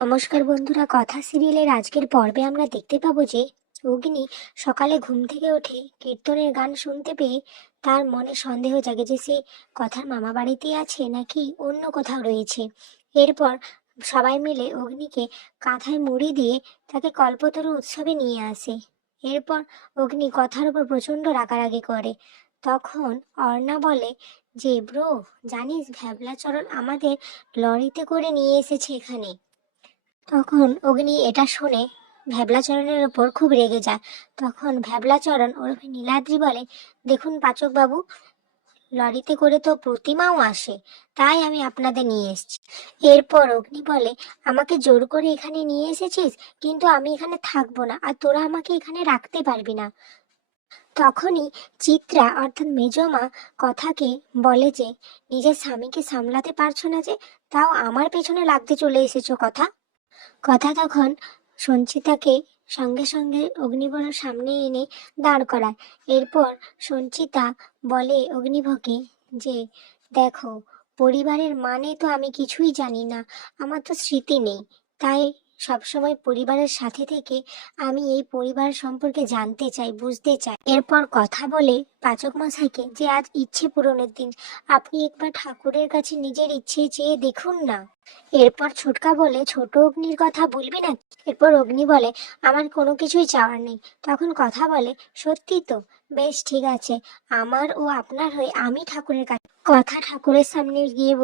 নমস্কার বন্ধুরা, কথা সিরিয়ালের আজকের পর্বে আমরা দেখতে পাবো যে অগ্নি সকালে ঘুম থেকে উঠে কীর্তনের গান শুনতে পেয়ে তার মনে সন্দেহ জাগে যে সে কথার মামা বাড়িতেই আছে নাকি অন্য কোথাও রয়েছে। এরপর সবাই মিলে অগ্নিকে কাঁথায় মুড়ি দিয়ে তাকে কল্পতরু উৎসবে নিয়ে আসে। এরপর অগ্নি কথার উপর প্রচণ্ড রাগারাগি করে। তখন অর্ণা বলে যে ব্রো, জানিস ভ্যাবলাচরণ আমাদের লরিতে করে নিয়ে এসেছে এখানে। তখন অগ্নি এটা শুনে ভ্যাবলাচরণের ওপর খুব রেগে যায়। তখন ভ্যাবলাচরণ ওরফে নীলাদ্রি বলে, দেখুন পাচক বাবু, লরিতে করে তো প্রতিমাও আসে, তাই আমি আপনাদের নিয়ে এসেছি। এরপর অগ্নি বলে, আমাকে জোর করে এখানে নিয়ে এসেছিস, কিন্তু আমি এখানে থাকবো না, আর তোরা আমাকে এখানে রাখতে পারবি না। তখনই চিত্রা অর্থাৎ মেজমা কথাকে বলে যে, নিজের স্বামীকে সামলাতে পারছো না যে, তাও আমার পেছনে লাগতে চলে এসেছো। কথা কথা তখন সঞ্চিতাকে সঙ্গে সঙ্গে অগ্নিবরের সামনে এনে দাঁড় করায়। এরপর সঞ্চিতা বলে অগ্নিভকে যে, দেখো, পরিবারের মানে তো আমি কিছুই জানি না, আমার তো স্মৃতি নেই, তাই সবসময় পরিবারের সাথে থেকে আমি এই পরিবার সম্পর্কে জানতে চাই, বুঝতে চাই। এরপর কথা বলে পাচক মশাইকে যে, আজ ইচ্ছে পূরণের দিন, আপনি একবার ঠাকুরের কাছে নিজের ইচ্ছে চেয়ে দেখুন না। এরপর ছোটকা বলে, ছোট অগ্নির কথা বলবি না? এরপর অগ্নি বলে, আমার কোনো কিছুই চাওয়ার নেই। তখন কথা বলে, সত্যি তো, বেশ ঠিক আছে, আমার ও আপনার হয়ে আমি ঠাকুরের কাছে। কথা ঠাকুরের সামনে গিয়ে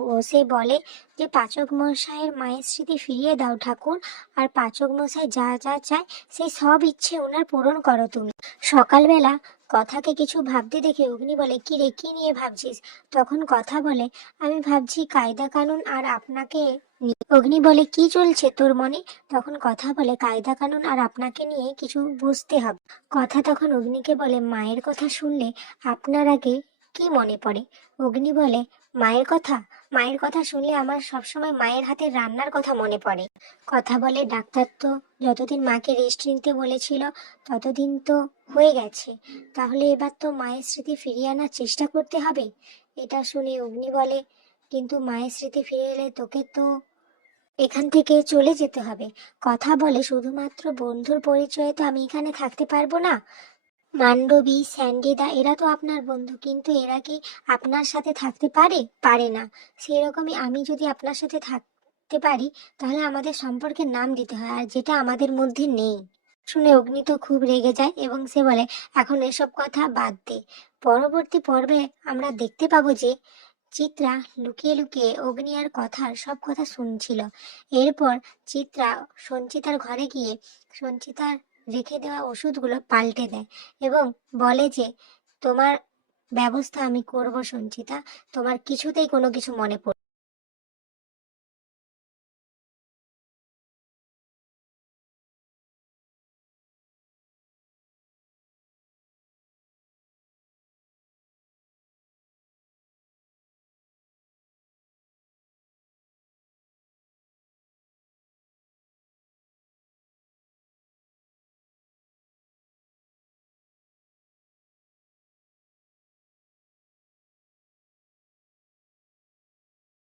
বসে বলে যে, পাচক মশাইয়ের মায়ের স্মৃতি ফিরিয়ে দাও ঠাকুর, আর পাচক মশাই যা যা চায় সেই সব ইচ্ছে ওনার পূরণ করো তুমি। সকালবেলা কথাকে কিছু ভাবতে দেখে অগ্নি বলে, কি রে, কি নিয়ে ভাবছিস? তখন কথা বলে, আমি ভাবছি কায়দা কানুন আর আপনাকে নিয়ে। অগ্নি বলে, কি চলছে তোর মনে? তখন কথা বলে, কায়দা কানুন আর আপনাকে নিয়ে কিছু বুঝতে হবে। কথা তখন অগ্নিকে বলে, মায়ের কথা শুনলে আপনার আগে কি মনে পড়ে? অগ্নি বলে, মায়ের কথা? মায়ের কথা শুনলে আমার সবসময় মায়ের হাতের রান্নার কথা মনে পড়ে। কথা বলে, ডাক্তার তো যতদিন মাকে রেস্ট নিতে বলেছিল ততদিন তো হয়ে গেছে, তাহলে এবার তো মায়ের স্মৃতি ফিরিয়ে আনার চেষ্টা করতে হবে। এটা শুনে অগ্নি বলে, কিন্তু মায়ের স্মৃতি ফিরে এলে তোকে তো এখান থেকে চলে যেতে হবে। কথা বলে, শুধুমাত্র বন্ধুর পরিচয়ে তো আমি এখানে থাকতে পারবো না। মান্ডবী, স্যান্ডিদা এরা তো আপনার বন্ধু, কিন্তু এরা কি আপনার সাথে থাকতে পারে? পারে না। সেরকমই আমি যদি আপনার সাথে থাকতে পারি, তাহলে আমাদের সম্পর্কের নাম দিতে হয়, আর যেটা আমাদের মধ্যে নেই। শুনে অগ্নি তো খুব রেগে যায় এবং সে বলে, এখন এসব কথা বাদ দে। পরবর্তী পর্বে আমরা দেখতে পাবো যে চিত্রা লুকিয়ে লুকিয়ে অগ্নি আর কথার সব কথা শুনছিল। এরপর চিত্রা সঞ্চিতার ঘরে গিয়ে সঞ্চিতার রেখে দেওয়া ওষুধগুলো পাল্টে দেয় এবং বলে যে, তোমার ব্যবস্থা আমি করব সঞ্চিতা, তোমার কিছুতেই কোনো কিছু মনে পড়ে